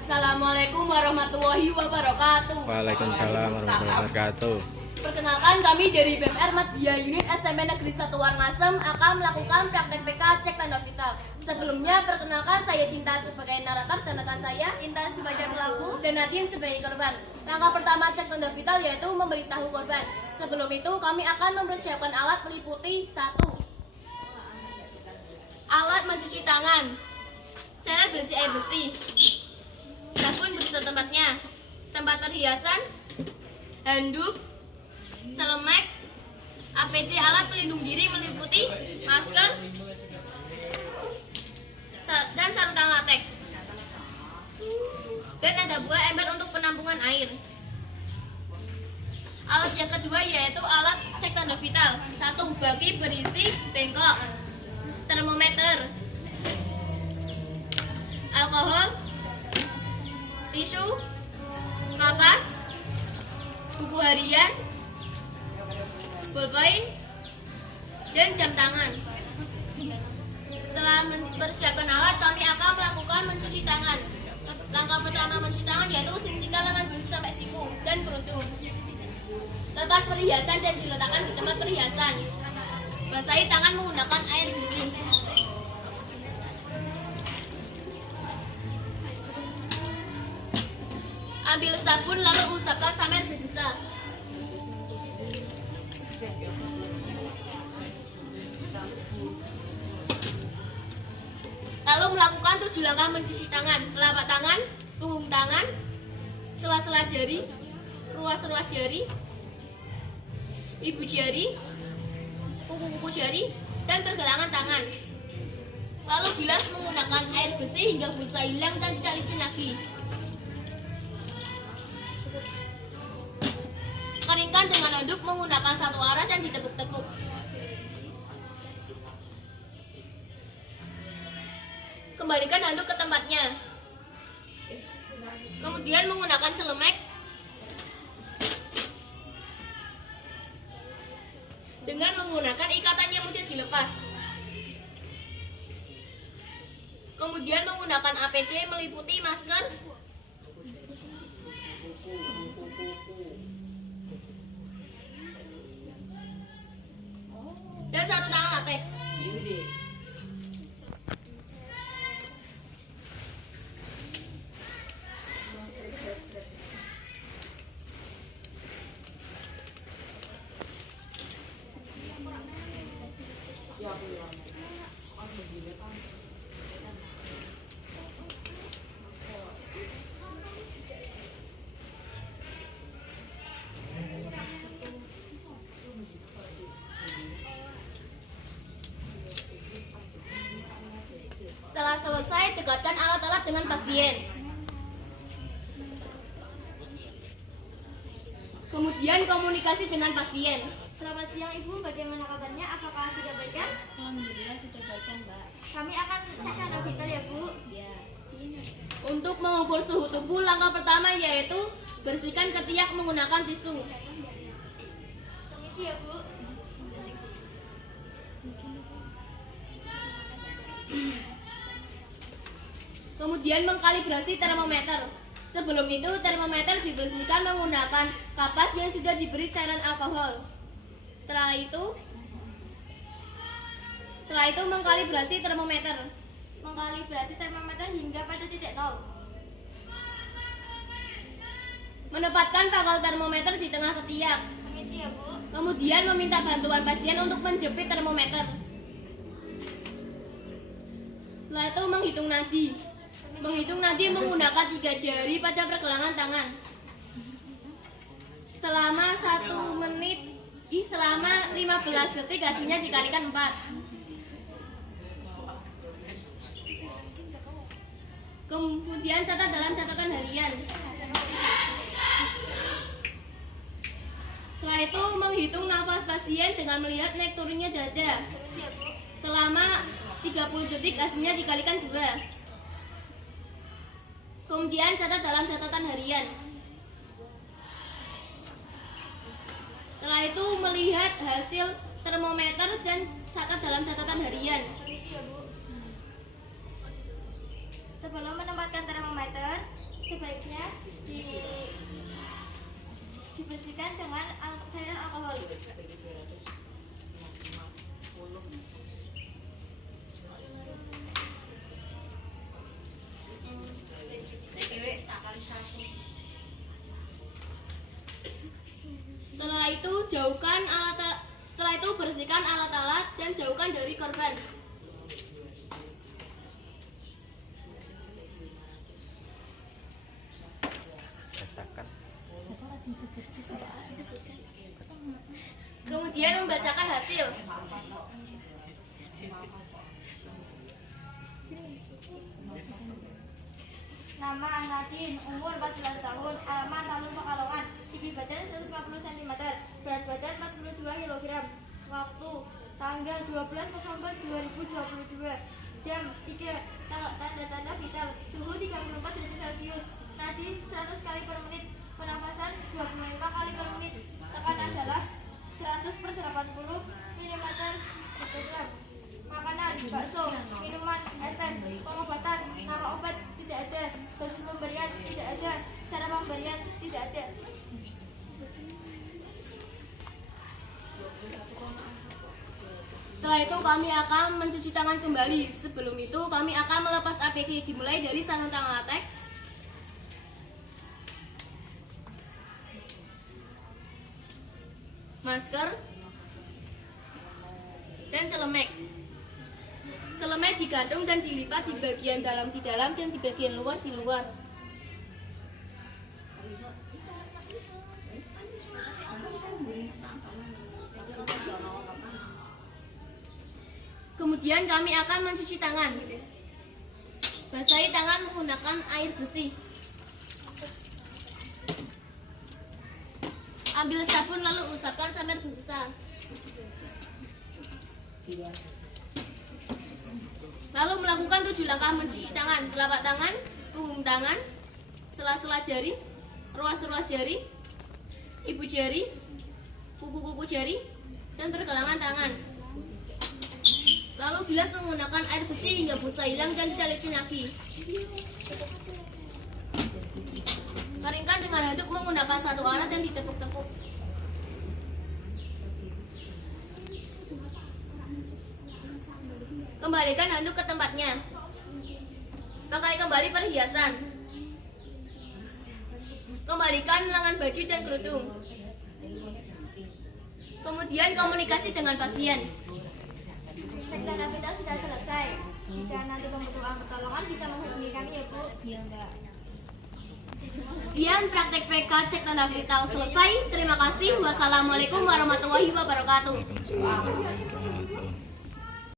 Assalamualaikum warahmatullahi wabarakatuh. Waalaikumsalam warahmatullahi wabarakatuh. Perkenalkan, kami dari BMR Madya Unit SMP Negeri 1 Warnasem akan melakukan praktek PK cek tanda vital. Sebelumnya, perkenalkan, saya Cinta sebagai narator dan rekan saya Intan sebagai pelaku. dan Nadine sebagai korban. Langkah pertama cek tanda vital yaitu memberitahu korban. Sebelum itu, kami akan mempersiapkan alat meliputi 1. Alat mencuci tangan, cairan bersih air bersih, sabun bersih tempatnya, tempat perhiasan, handuk, celemek, APD alat pelindung diri meliputi masker dan sarung tangan latex. Dan ada pula ember untuk penampungan air. Alat yang kedua yaitu alat cek tanda vital. 1. Baki berisi bengkok, termometer, alkohol, tisu, kapas, buku harian, bolpoin, dan jam tangan. Setelah mempersiapkan alat, kami akan melakukan mencuci tangan. Langkah pertama mencuci tangan yaitu singkirkan lengan bulu sampai siku dan kerudung. Lepas perhiasan dan diletakkan di tempat perhiasan. Basahi tangan menggunakan air bersih. Ambil sabun lalu usapkan sampai besar. Lalu melakukan 7 langkah mencuci tangan: telapak tangan, punggung tangan, sela-sela jari, ruas-ruas jari, ibu jari, kuku-kuku jari, dan pergelangan tangan. Lalu bilas menggunakan air bersih hingga busa hilang dan tidak licin lagi. Keringkan dengan handuk menggunakan satu arah dan ditepuk-tepuk. Kembalikan handuk ke tempatnya. Kemudian menggunakan celemek dengan menggunakan ikatan yang mudah dilepas. Kemudian menggunakan APD meliputi masker, dan sarung tangan latex. Setelah selesai, dekatkan alat-alat dengan pasien. Kemudian komunikasi dengan pasien. Selamat siang Ibu, bagaimana kabarnya? Apakah sudah baikan? Alhamdulillah sudah baikan, Mbak. Kami akan cek tanda vital ya Bu. Ya. Untuk mengukur suhu tubuh, langkah pertama yaitu bersihkan ketiak menggunakan tisu. Permisi ya Bu. Kemudian mengkalibrasi termometer. Sebelum itu, termometer dibersihkan menggunakan kapas yang sudah diberi cairan alkohol. Setelah itu mengkalibrasi termometer. Mengkalibrasi termometer hingga pada titik 0. Menempatkan pangkal termometer di tengah ketiak. Permisi ya Bu. Kemudian meminta bantuan pasien untuk menjepit termometer. Setelah itu menghitung nadi. Menghitung nadi menggunakan 3 jari pada pergelangan tangan. Selama 15 detik hasilnya dikalikan 4. Kemudian catat dalam catatan harian. Setelah itu menghitung nafas pasien dengan melihat naik turunnya dada. Permisi ya Bu. Selama 30 detik hasilnya dikalikan 2. Kemudian catat dalam catatan harian. Setelah itu melihat hasil termometer dan catat dalam catatan harian. Permisi ya Bu. Sebelum menempatkan termometer, bersihkan dengan cairan alkohol. Setelah itu bersihkan alat-alat dan jauhkan dari korban. Kemudian membacakan hasil. Nama Nadine, umur 14 tahun, alamat Talun Pekalongan, tinggi badan 150 cm, berat badan 42 kg. Waktu tanggal 12 November 2022, jam 3, tanda-tanda vital, suhu 34 derajat Celcius, nadi 100 kali per menit, pernapasan 25 kali per menit, tekanan darah 100/80 mm per gram. Makanan, bakso, minuman, es teh, pengobatan, nama obat tidak ada, dosis pemberian tidak ada, cara pemberian tidak ada. Setelah itu kami akan mencuci tangan kembali. Sebelum itu kami akan melepas APK, dimulai dari sarung tangan latex, masker, dan celemek. Celemek digantung dan dilipat di bagian dalam di dalam dan di bagian luar di luar. Kemudian kami akan mencuci tangan. Basahi tangan menggunakan air bersih. Ambil sabun lalu usapkan sampai berbusa. Lalu melakukan 7 langkah mencuci tangan: telapak tangan, punggung tangan, sela-sela jari, ruas-ruas jari, ibu jari, kuku-kuku jari, dan pergelangan tangan. Lalu bilas menggunakan air bersih hingga busa hilang dan tidak licin lagi. Keringkan dengan handuk menggunakan satu arah dan ditepuk-tepuk. Kembalikan handuk ke tempatnya. Pakai kembali perhiasan. Kembalikan lengan baju dan kerudung. Kemudian komunikasi dengan pasien. Cek dana vital sudah selesai. Jika nanti membutuhkan pertolongan bisa menghubungi kami ya Bu. Iya Mbak. Sekian praktek PK cek tanda vital selesai. Terima kasih. Wassalamualaikum warahmatullahi wabarakatuh. Waalaikumsalam warahmatullahi wabarakatuh.